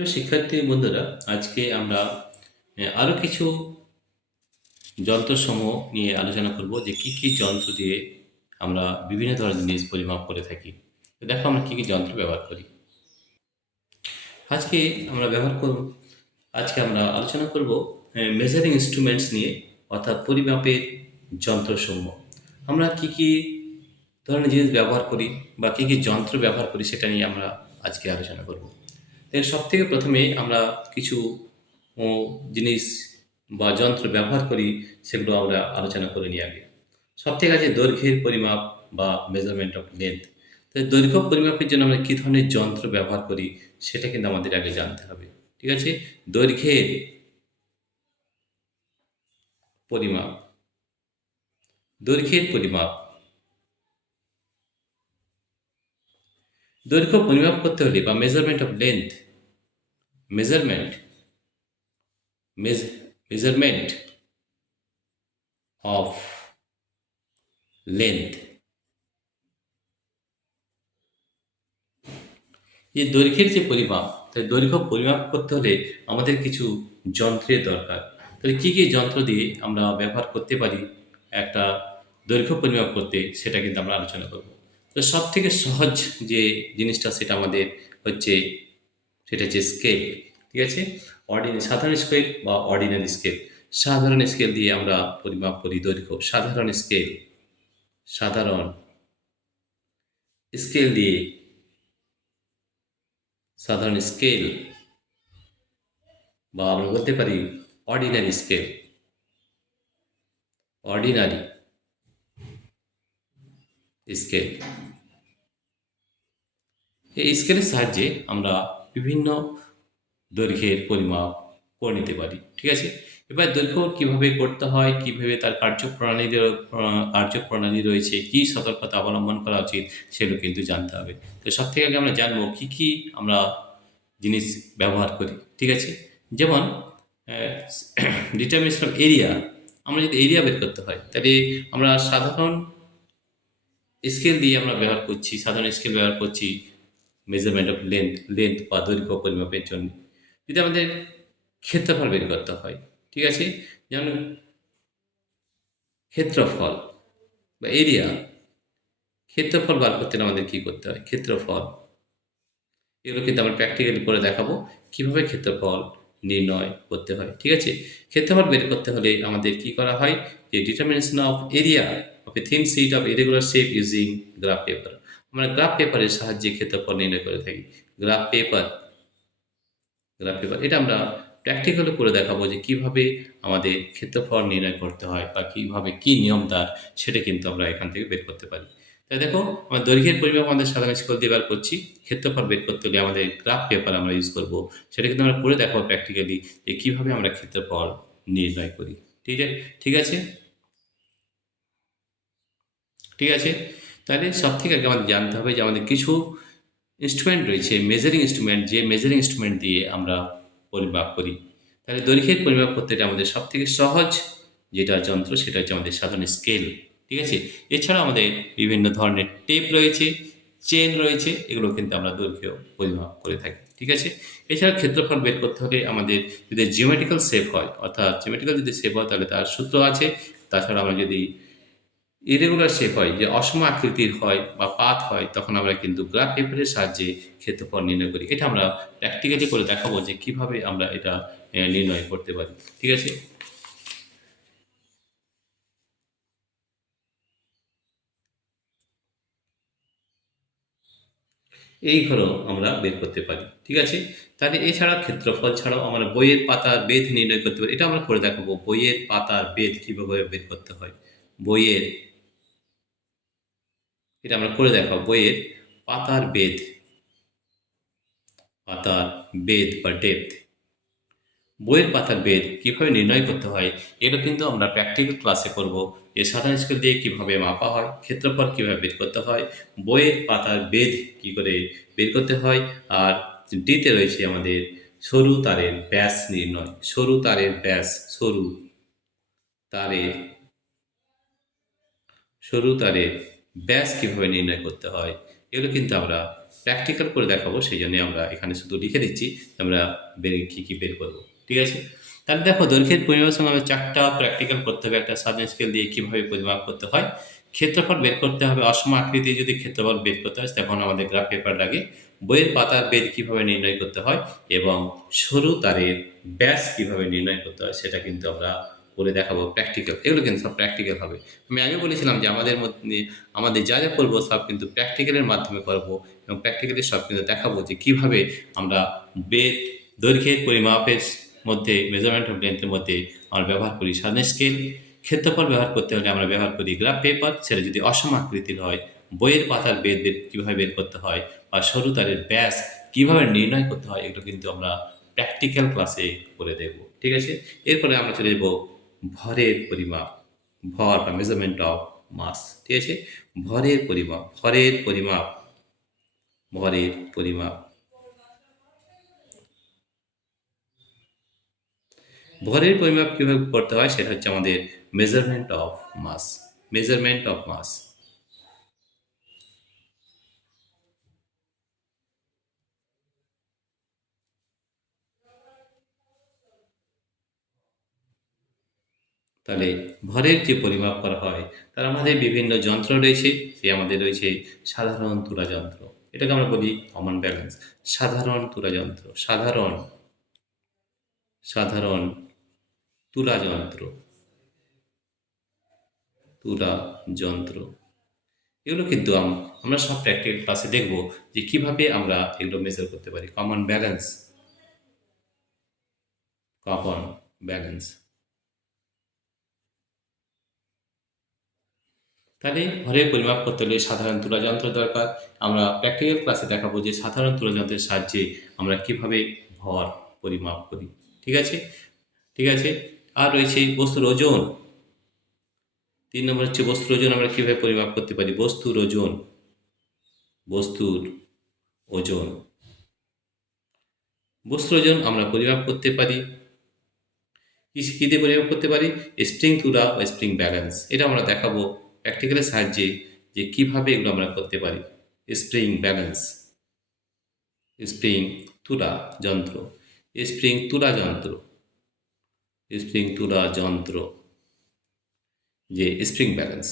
প্রিয় শিক্ষার্থী বন্ধুরা, আজকে আমরা আরও কিছু যন্ত্রসমূহ নিয়ে আলোচনা করব যে কি কি যন্ত্র দিয়ে আমরা বিভিন্ন ধরনের জিনিস পরিমাপ করে থাকি। তো দেখো আমরা কি কি যন্ত্র ব্যবহার করি। আজকে আমরা ব্যবহার করব আজকে আমরা আলোচনা করব মেজারিং ইনস্ট্রুমেন্টস নিয়ে, অর্থাৎ পরিমাপের যন্ত্রসমূহ। আমরা কি কি ধরনের জিনিস ব্যবহার করি বা কি কি যন্ত্র ব্যবহার করি সেটা নিয়ে আমরা আজকে আলোচনা করব। এর সব থেকে প্রথমে আমরা কিছু ও, জিনিস বা যন্ত্র ব্যবহার করি, সেগুলো আমরা আলোচনা করে নিই আগে। সব থেকে আছে দৈর্ঘ্যের পরিমাপ বা মেজারমেন্ট অফ লেন্থ। তো দৈর্ঘ্য পরিমাপের জন্য আমরা কী ধরনের যন্ত্র ব্যবহার করি সেটা কিন্তু আমাদের আগে জানতে হবে। ঠিক আছে, দৈর্ঘ্যের পরিমাপ, দৈর্ঘ্যের পরিমাপ, দৈর্ঘ্য পরিমাপ করতে হলে বা measurement of length, measurement measurement of length, যে দৈর্ঘ্যের যে পরিমাপ, তাই দৈর্ঘ্য পরিমাপ করতে হলে আমাদের কিছু যন্ত্রের দরকার। তাহলে কী কী যন্ত্র দিয়ে আমরা ব্যবহার করতে পারি একটা দৈর্ঘ্য পরিমাপ করতে, সেটা কিন্তু আমরা আলোচনা করব। তো সব থেকে সহজ যে জিনিসটা সেটা আমাদের হচ্ছে, সেটা হচ্ছে স্কেল। ঠিক আছে, সাধারণ স্কেল বা অর্ডিনারি স্কেল। সাধারণ স্কেল দিয়ে আমরা পরিমাপ করি দৈর্ঘ্য। সাধারণ স্কেল, সাধারণ স্কেল দিয়ে, সাধারণ স্কেল বা আমরা বলতে পারি অর্ডিনারি স্কেল, অর্ডিনারি স্কেল। এই স্কেলের সাহায্যে আমরা বিভিন্ন দৈর্ঘ্যের পরিমাপ করে নিতে পারি। ঠিক আছে, এবার দৈর্ঘ্য কীভাবে করতে হয়, কীভাবে তার কার্যপ্রণালী রয়েছে, কী সতর্কতা অবলম্বন করা উচিত, সেগুলো কিন্তু জানতে হবে। তো সব থেকে আগে আমরা জানবো কী কী আমরা জিনিস ব্যবহার করি। ঠিক আছে, যেমন ডিটারমিনেশন অফ এরিয়া। আমরা যদি এরিয়া বের করতে হয়, তাহলে আমরা সাধারণ স্কেল দিয়ে আমরা ব্যবহার করছি, সাধারণ স্কেল ব্যবহার করছি মেজারমেন্ট অফ লেন্থ বা দৈর্ঘ্য পরিমাপের জন্য। যদি আমাদের ক্ষেত্রফল বের করতে হয়, ঠিক আছে, যেমন ক্ষেত্রফল বা এরিয়া, ক্ষেত্রফল বার করতে হলে আমাদের কী করতে হয়, ক্ষেত্রফল। এগুলো কিন্তু আমরা প্র্যাকটিক্যালি করে দেখাবো কীভাবে ক্ষেত্রফল নির্ণয় করতে হয়। ঠিক আছে, ক্ষেত্রফল বের করতে হলে আমাদের কি করা হয়, যে determination of area of a thin sheet of irregular shape using graph paper. আমরা গ্রাফ পেপারের সাহায্যে ক্ষেত্রফল নির্ণয় করে থাকি। গ্রাফ পেপার, গ্রাফ পেপার এটা আমরা প্র্যাকটিক্যালি করে দেখাবো যে কীভাবে আমাদের ক্ষেত্রফল নির্ণয় করতে হয় বা কীভাবে কী নিয়ম তার, সেটা কিন্তু আমরা এখান থেকে বের করতে পারি। তাই দেখো, আমরা দৈর্ঘ্যের পরিমাপ আমাদের সাধারণ স্কেল দিয়ে বার করছি। ক্ষেত্রফল বের করতে হলে আমাদের গ্রাফ পেপার আমরা ইউজ করব। সেটা কিন্তু আমরা করে দেখাবো প্র্যাকটিক্যালি যে কীভাবে আমরা ক্ষেত্রফল নির্ণয় করি। ঠিক আছে, ঠিক আছে, ঠিক আছে। তাহলে সব থেকে আগে আমাদের জানতে হবে যে আমাদের কিছু ইনস্ট্রুমেন্ট রয়েছে, মেজারিং ইনস্ট্রুমেন্ট, যে মেজারিং ইনস্ট্রুমেন্ট দিয়ে আমরা পরিমাপ করি। তাহলে দৈর্ঘ্যের পরিমাপ করতে এটা আমাদের সব থেকে সহজ যেটা যন্ত্র, সেটা হচ্ছে আমাদের সাধারণ স্কেল। ঠিক আছে, এছাড়া আমাদের বিভিন্ন ধরনের টেপ রয়েছে, চেন রয়েছে, এগুলো কিন্তু আমরা দৈর্ঘ্য পরিমাপ করে থাকি। ঠিক আছে, এছাড়া ক্ষেত্রফল বের করতে হলে আমাদের যদি জিওমেট্রিক্যাল শেপ হয়, অর্থাৎ জিওমেট্রিক্যাল যদি শেপ হয় তাহলে তার সূত্র আছে। তাছাড়া আমরা যদি ইরেগুলার শেপ হয়, যে অসম আকৃতির হয় বা পাত হয়, তখন আমরা কিন্তু গ্রাফ পেপারের সাহায্যে ক্ষেত্রফল নির্ণয় করি। এটা আমরা প্র্যাকটিক্যালি করে দেখাবো যে কিভাবে আমরা এটা নির্ণয় করতে পারি। ঠিক আছে, এইগুলো আমরা বের করতে পারি। ঠিক আছে, তাহলে এছাড়া ক্ষেত্রফল ছাড়াও আমরা বইয়ের পাতার বেধ নির্ণয় করতে পারি। এটা আমরা করে দেখাবো বইয়ের পাতার বেধ কীভাবে বের করতে হয়। বইয়ের, এটা আমরা করে দেখাবো বইয়ের পাতার বেধ, পাতার বেধ বা ডেপথ। বইয়ের পাতার বেধ কীভাবে নির্ণয় করতে হয়, এগুলো কিন্তু আমরা প্র্যাকটিক্যাল ক্লাসে করব। যে সাধারণ স্কেল দিয়ে কীভাবে মাপা হয়, ক্ষেত্রফল কীভাবে বের করতে হয়, বইয়ের পাতার বেধ কী করে বের করতে হয়। আর ডিতে রয়েছে আমাদের সরু তারের ব্যাস নির্ণয়, সরু তারের ব্যাস, তারের সরু তারের ব্যাস কীভাবে নির্ণয় করতে হয়, এগুলো কিন্তু আমরা প্র্যাকটিক্যাল করে দেখাবো, সেই জন্য আমরা এখানে শুধু লিখে দিচ্ছি আমরা কী কী বের করবো। ঠিক আছে, তাহলে দেখো দৈর্ঘ্যের পরিমাপের সঙ্গে আমরা 4টা প্র্যাকটিক্যাল করতে হবে। একটা সার্ভে স্কেল দিয়ে কীভাবে পরিমাপ করতে হয়, ক্ষেত্রফল বের করতে হবে। অসম আকৃতি যদি ক্ষেত্রফল বের করতে হয় তখন আমাদের গ্রাফ পেপার লাগে। বইয়ের পাতার বেদ কীভাবে নির্ণয় করতে হয় এবং সরু তারের ব্যাস কীভাবে নির্ণয় করতে হয় সেটা কিন্তু আমরা করে দেখাবো প্র্যাকটিক্যাল। এগুলো কিন্তু সব প্র্যাকটিক্যাল হবে। আমি আগে বলেছিলাম যে আমাদের যা যা করবো সব কিন্তু প্র্যাকটিক্যালের মাধ্যমে করবো এবং প্র্যাকটিক্যালি সব কিন্তু দেখাবো যে কীভাবে আমরা বেদ দৈর্ঘ্যের পরিমাপের মধ্যে মেজারমেন্ট অফ লেন্থের মধ্যে আমরা ব্যবহার করি সার্ভে স্কেল। ক্ষেত্রফল ব্যবহার করতে হলে আমরা ব্যবহার করি গ্রাফ পেপার, সেটা যদি অসম আকৃতির হয়। বইয়ের পাতার বেদ কীভাবে বের করতে হয় বা সরু তারের ব্যাস কীভাবে নির্ণয় করতে হয়, এগুলো কিন্তু আমরা প্র্যাকটিক্যাল ক্লাসে করে দেব। ঠিক আছে, এরপরে আমরা চলে যাব ভরের পরিমাপ, ভর বা মেজারমেন্ট অফ মাস। ঠিক আছে, ভরের পরিমাপ, ভরের পরিমাপ। ভরের পরিমাপ কীভাবে করতে হয় সেটা হচ্ছে আমাদের measurement of mass, measurement of mass. তাহলে ভরের যে পরিমাপ করা হয় তার আমাদের বিভিন্ন যন্ত্র রয়েছে। সে আমাদের রয়েছে সাধারণ তুলা যন্ত্র, এটাকে আমরা বলি কমন ব্যালেন্স। সাধারণ তুলা যন্ত্র, সাধারণ তুলা যন্ত্র, তুলা যন্ত্র, এগুলো কিন্তু আমরা সব প্র্যাকটিক্যাল ক্লাসে দেখব যে কিভাবে আমরা এগুলো মেজার করতে পারি। Common balance, common balance. তাহলে ভরের পরিমাপ করতে হলে সাধারণ তুলা যন্ত্র দরকার। আমরা প্র্যাকটিক্যাল ক্লাসে দেখাবো যে সাধারণ তুলা যন্ত্রের সাহায্যে আমরা কিভাবে ভর পরিমাপ করি। ঠিক আছে, ঠিক আছে। আর রয়েছে বস্তুর ওজন। 3 নম্বর হচ্ছে বস্তুর ওজন আমরা কীভাবে পরিমাপ করতে পারি। বস্তুর ওজন, বস্তুর ওজন, বস্তুর ওজন আমরা পরিমাপ করতে পারি কী দিয়ে পরিমাপ করতে পারি। স্প্রিং তুলা বা স্প্রিং ব্যালেন্স, এটা আমরা দেখাবো প্র্যাকটিক্যালের সাহায্যে যে কীভাবে এগুলো আমরা করতে পারি। স্প্রিং ব্যালেন্স, স্প্রিং তুলা যন্ত্র, স্প্রিং তুলা যন্ত্র, স্প্রিং তুলা যন্ত্র, যে spring balance,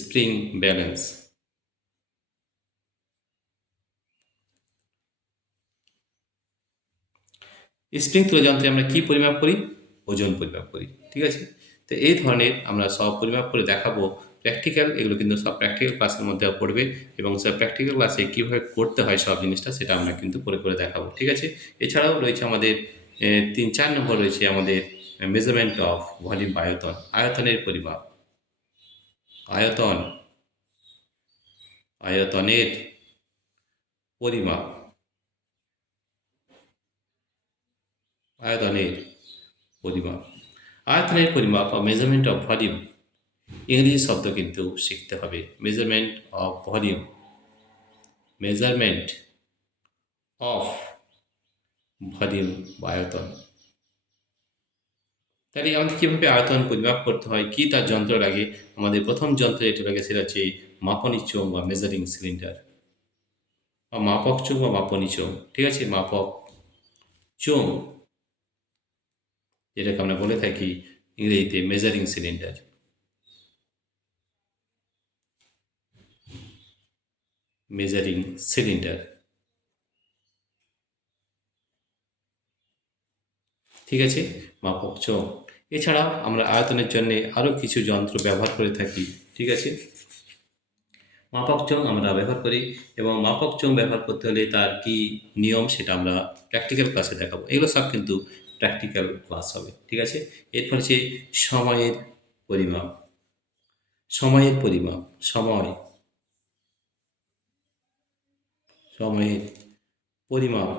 spring balance. Spring তুলা যন্ত্রে আমরা কি পরিমাপ করি, ওজন পরিমাপ করি। ঠিক আছে, তো এই ধরনের আমরা সব পরিমাপ করে দেখাবো প্র্যাকটিক্যাল। এগুলো কিন্তু সব প্র্যাকটিক্যাল ক্লাসের মধ্যে পড়বে এবং সব প্র্যাকটিক্যাল ক্লাসে কীভাবে করতে হয় সব জিনিসটা সেটা আমরা কিন্তু করে দেখাবো। ঠিক আছে, এছাড়াও রয়েছে আমাদের 3-4 নম্বর রয়েছে আমাদের মেজারমেন্ট অফ ভলিউম বা আয়তন, আয়তনের পরিমাপ, আয়তন, আয়তনের পরিমাপ, আয়তনের পরিমাপ। আয়তনের পরিমাপ বা মেজারমেন্ট অফ ভলিউম, ইংরেজি শব্দ কিন্তু শিখতে হবে। Measurement of volume, measurement of volume বা আয়তন। তাহলে আমাদের কীভাবে আয়তন পরিমাপ করতে হয়, কি তার যন্ত্র লাগে। আমাদের প্রথম যন্ত্র যেটা লাগে সেটা হচ্ছে মাপনী চোঙ বা মেজারিং সিলিন্ডার, বা মাপক চোঙ বা মাপনী চোঙ। ঠিক আছে, মাপক চোঙ, যেটাকে আমরা বলে থাকি ইংরেজিতে মেজারিং সিলিন্ডার, মেজারিং সিলিন্ডার। ঠিক আছে, মাপক চোঙ। এছাড়া আমরা আয়তনের জন্য আরও কিছু যন্ত্র ব্যবহার করে থাকি। ঠিক আছে, মাপক চোঙ আমরা ব্যবহার করি এবং মাপক চোঙ ব্যবহার করতে হলে তার কি নিয়ম সেটা আমরা প্র্যাকটিক্যাল ক্লাসে দেখাবো। এগুলো সব কিন্তু প্র্যাকটিক্যাল ক্লাস হবে। ঠিক আছে, এরপর হচ্ছে সময়ের পরিমাপ, সময়ের পরিমাপ, সময়, সময়ের পরিমাপ।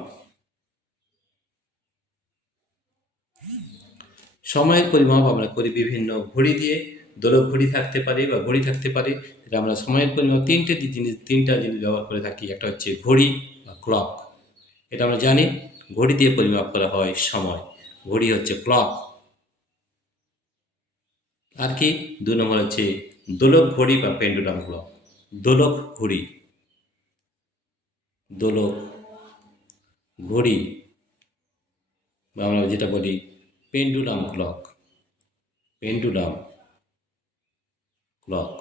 সময়ের পরিমাপ আমরা করি বিভিন্ন ঘড়ি দিয়ে। দোলক ঘড়ি থাকতে পারে বা ঘড়ি থাকতে পারে। এটা আমরা সময়ের পরিমাপ তিনটা জিনিস ব্যবহার করে থাকি। একটা হচ্ছে ঘড়ি বা ক্লক, এটা আমরা জানি। ঘড়ি দিয়ে পরিমাপ করা হয় সময়, ঘড়ি হচ্ছে ক্লক। আর কি 2 নম্বর হচ্ছে দোলক ঘড়ি বা পেন্ডুলাম ক্লক। দোলক ঘড়ি, দোলক ঘড়ি বা আমরা যেটা বলি pendulum clock, pendulum clock,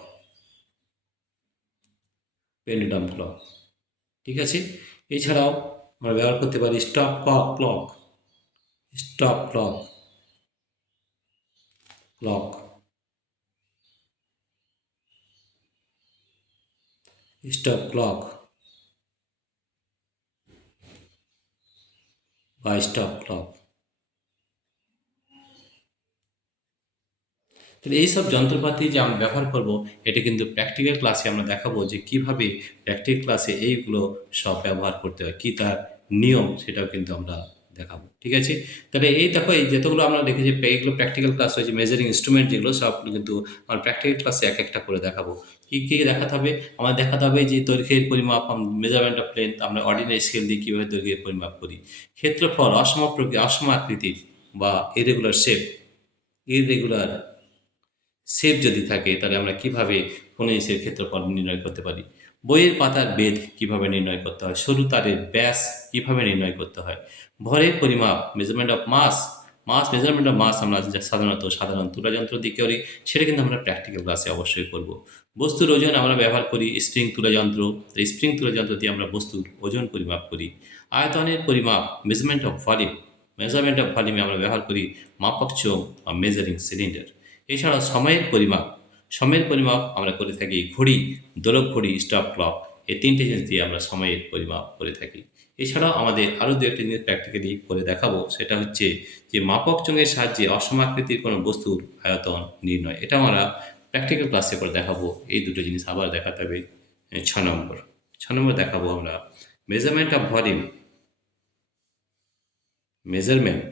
pendulum clock. ঠিক আছে। এছাড়াও আমরা ব্যবহার করতে পারি stop clock, stop clock, clock, stop clock বা স্টপ ক্লক। তাহলে এইসব যন্ত্রপাতি যে আমরা ব্যবহার করব, এটা কিন্তু প্র্যাকটিক্যাল ক্লাসে আমরা দেখাবো যে কিভাবে প্র্যাকটিক্যাল ক্লাসে এইগুলো সব ব্যবহার করতে হয়, কী তার নিয়ম, সেটাও কিন্তু আমরা দেখাবো। ঠিক আছে। তাহলে এই দেখো, এই যতগুলো আমরা দেখেছি এইগুলো প্র্যাকটিক্যাল ক্লাস হয়েছে, মেজারিং ইনস্ট্রুমেন্ট যেগুলো সব কিন্তু আমরা প্র্যাকটিক্যাল ক্লাসে এক একটা করে দেখাবো। কী কী দেখাতে হবে? আমাদের দেখাতে হবে যে দৈর্ঘ্যের পরিমাপ, মেজারমেন্ট অফ লেন্থ আমরা অর্ডিনারি স্কেল দিয়ে কীভাবে দৈর্ঘ্যের পরিমাপ করি। ক্ষেত্রফল, অসম আকৃতির বা ইরেগুলার শেপ, ইরেগুলার শেপ যদি থাকে তাহলে আমরা কিভাবে কোনো জিনিসের ক্ষেত্রফল নির্ণয় করতে পারি। বইয়ের পাতার বেধ কিভাবে নির্ণয় করতে হয়, সরু তারের ব্যাস কিভাবে নির্ণয় করতে হয়, ভরের পরিমাপ, measurement of mass, measurement of mass আমরা যা সাধারণ তুলাযন্ত্র দিয়ে করি, সেটা কিন্তু আমরা প্র্যাকটিক্যাল ক্লাসে অবশ্যই করব। বস্তুর ওজন আমরা ব্যবহার করি স্প্রিং তুলাযন্ত্র, স্প্রিং তুলাযন্ত্র দিয়ে আমরা বস্তুর ওজন পরিমাপ করি। আয়তনের পরিমাপ, মেজারমেন্ট অফ ভলিউমে আমরা ব্যবহার করি মাপক চোঙ বা মেজারিং সিলিন্ডার। এছাড়াও সময়ের পরিমাপ আমরা করে থাকি ঘড়ি, দোলক ঘড়ি, স্টপ ক্লক, এই তিনটে জিনিস দিয়ে আমরা সময়ের পরিমাপ করে থাকি। এছাড়াও আমাদের আরও দু একটা জিনিস প্র্যাকটিক্যালি করে দেখাবো, সেটা হচ্ছে যে মাপক চোঙের সাহায্যে অসমাকৃতির কোনো বস্তুর আয়তন নির্ণয়। এটা আমরা প্র্যাকটিক্যাল ক্লাসে করে দেখাবো। এই দুটো জিনিস আবার দেখাতে হবে। 6 নম্বর, 6 নম্বর দেখাবো আমরা measurement of volume, measurement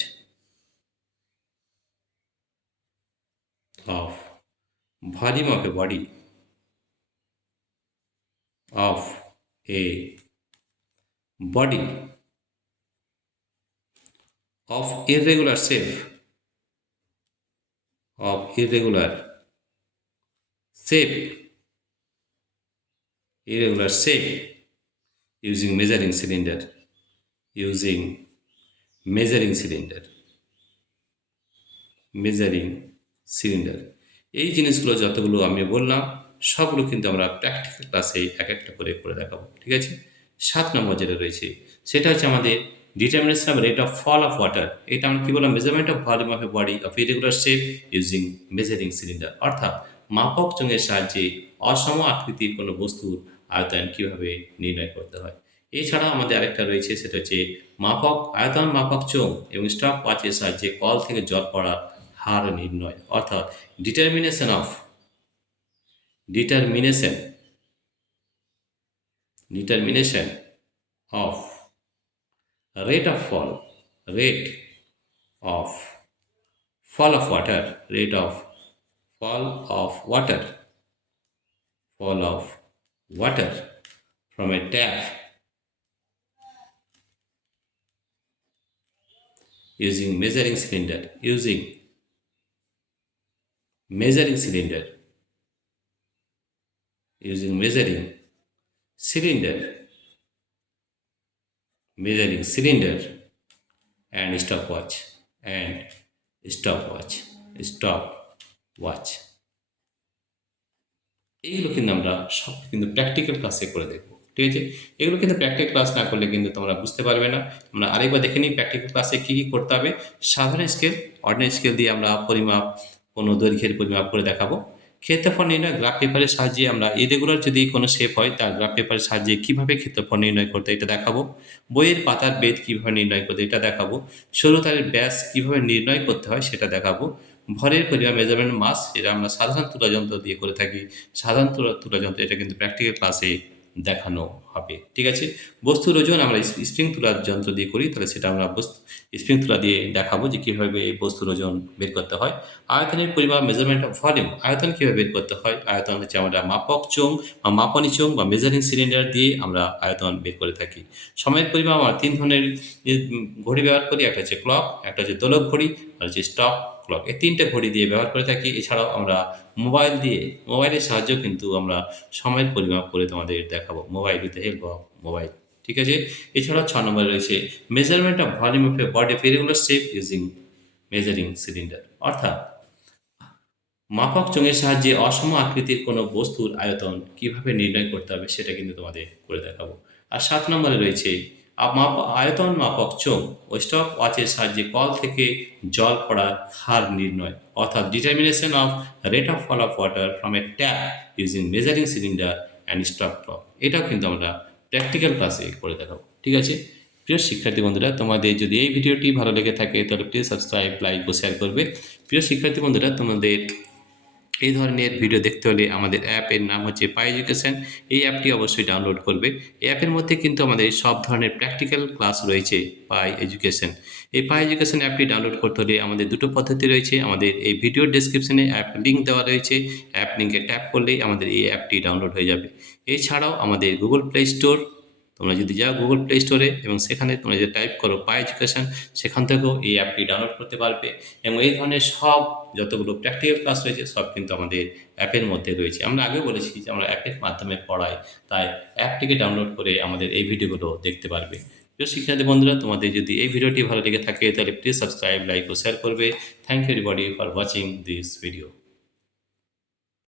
of volume of a body, of a body of irregular shape, of irregular shape, irregular shape using measuring cylinder, using measuring cylinder, measuring cylinder। এই জিনিসগুলো যতগুলো আমি বললাম সবগুলো কিন্তু আমরা প্র্যাকটিক্যাল ক্লাসে এক একটা করে করে দেখাবো। ঠিক আছে। 7 নম্বর যেটা রয়েছে সেটা হচ্ছে আমাদের determination of rate of fall of water. এটা আমরা কী বললাম, measurement of volume of a body of irregular shape using measuring cylinder, অর্থাৎ মাপক চোঙের সাহায্যে অসম আকৃতির কোনো বস্তুর আয়তন কীভাবে নির্ণয় করতে হয়। এছাড়া আমাদের আরেকটা রয়েছে, সেটা হচ্ছে আয়তন মাপক চোঙ এবং স্টপ ওয়াচের সাহায্যে কল থেকে জল পড়ার হার নির্ণয়, অর্থাৎ determination of rate of fall of water, fall of water from a tap using measuring cylinder, measuring cylinder, and stopwatch, এইগুলো কিন্তু আমরা সব কিন্তু প্র্যাকটিক্যাল ক্লাসে করে দেখব। ঠিক আছে। এগুলো কিন্তু প্র্যাকটিক্যাল ক্লাস না করলে কিন্তু তোমরা বুঝতে পারবে না। আমরা আরেকবার দেখে নিই প্র্যাকটিক্যাল ক্লাসে কী কী করতে হবে। সাধারণ স্কেল, অর্ডিনারি স্কেল দিয়ে আমরা কোনো দৈর্ঘ্যের পরিমাপ করে দেখাবো। ক্ষেত্রফল নির্ণয় গ্রাফ পেপারের সাহায্যে, আমরা ইরেগুলার যদি কোনো শেপ হয় তার গ্রাফ পেপারের সাহায্যে কীভাবে ক্ষেত্রফল নির্ণয় করতে এটা দেখাবো। বইয়ের পাতার বেধ কীভাবে নির্ণয় করতে এটা দেখাবো। সরু তারের ব্যাস কীভাবে নির্ণয় করতে হয় সেটা দেখাবো। ভরের পরিমাপ, মেজারমেন্ট মাস, এটা আমরা সাধারণ তুলাযন্ত্র দিয়ে করে থাকি। সাধারণ তুলাযন্ত্র এটা কিন্তু প্র্যাকটিক্যাল ক্লাসে দেখানো হবে। ঠিক আছে। বস্তুর ওজন আমরা স্প্রিং তুলার যন্ত্র দিয়ে করি, তাহলে সেটা আমরা স্প্রিং তুলা দিয়ে দেখাবো যে কীভাবে বস্তুর ওজন বের করতে হয়। আয়তনের পরিমাপ, মেজারমেন্ট অফ ভলিউম, আয়তন কীভাবে বের করতে হয়। আয়তন হচ্ছে আমরা মাপক চোঙ বা মাপনী চোঙ বা মেজারিং সিলিন্ডার দিয়ে আমরা আয়তন বের করে থাকি। সময়ের পরিমাপ আমরা 3 ধরনের ঘড়ি ব্যবহার করি, একটা হচ্ছে ক্লক, একটা হচ্ছে দোলক ঘড়ি, আর হচ্ছে স্টপ ক্লক, এই 3টে ঘড়ি দিয়ে ব্যবহার করে থাকি। এছাড়াও আমরা মোবাইলের সাহায্যেও কিন্তু আমরা সময়ের পরিমাপ করে তোমাদের দেখাবো। Mobile with the help of mobile. ঠিক আছে? এছাড়াও 6 নম্বরে রয়েছে measurement of volume of a body of irregular shape using measuring cylinder. অর্থাৎ মাপক চোঙের সাহায্যে অসম আকৃতির কোনো বস্তুর আয়তন কিভাবে নির্ণয় করতে হবে সেটা কিন্তু তোমাদের করে দেখাবো। আর 7 নম্বরে রয়েছে আয়তন মাপক চোঙ ও স্টপ ওয়াচের সাহায্যে কল থেকে জল পড়ার হার নির্ণয়, অর্থাৎ determination of rate of fall of water from a tap using measuring cylinder and stop clock. এটাও কিন্তু আমরা প্র্যাকটিক্যাল ক্লাসে করে দেখাবো। ঠিক আছে? প্রিয় শিক্ষার্থী বন্ধুরা, তোমাদের যদি এই ভিডিওটি ভালো লেগে থাকে তাহলে প্লিজ সাবস্ক্রাইব, লাইক ও শেয়ার করবে। প্রিয় শিক্ষার্থী বন্ধুরা, তোমাদের এই ধরনের ভিডিও দেখতে হলে আমাদের অ্যাপের নাম হচ্ছে পাই এডুকেশন। এই অ্যাপটি অবশ্যই ডাউনলোড করবে। এই অ্যাপের মধ্যে কিন্তু আমাদের সব ধরনের প্র্যাকটিক্যাল ক্লাস রয়েছে পাই এডুকেশন। এই পাই এডুকেশন অ্যাপটি ডাউনলোড করতে হলে আমাদের দুটো পদ্ধতি রয়েছে। আমাদের এই ভিডিও ডেসক্রিপশনে অ্যাপ লিঙ্ক দেওয়া রয়েছে। অ্যাপ লিঙ্কে ট্যাপ করলেই আমাদের এই অ্যাপটি ডাউনলোড হয়ে যাবে। এছাড়াও আমাদের গুগল প্লে স্টোর, তোমরা যদি যাও গুগল প্লে স্টোরে এবং সেখানে তোমরা যদি টাইপ করো পাই এডুকেশন, সেখান থেকেও এই অ্যাপটি ডাউনলোড করতে পারবে। এবং এই ধরনের সব যতগুলো প্র্যাকটিক্যাল ক্লাস রয়েছে সব কিন্তু আমাদের অ্যাপের মধ্যে রয়েছে। আমরা আগেও বলেছি যে আমরা অ্যাপের মাধ্যমে পড়াই, তাই অ্যাপটিকে ডাউনলোড করে আমাদের এই ভিডিওগুলো দেখতে পারবে। প্রিয় শিক্ষার্থী বন্ধুরা, তোমাদের যদি এই ভিডিওটি ভালো লেগে থাকে তাহলে প্লিজ সাবস্ক্রাইব, লাইক ও শেয়ার করবে। Thank you everybody for watching this video.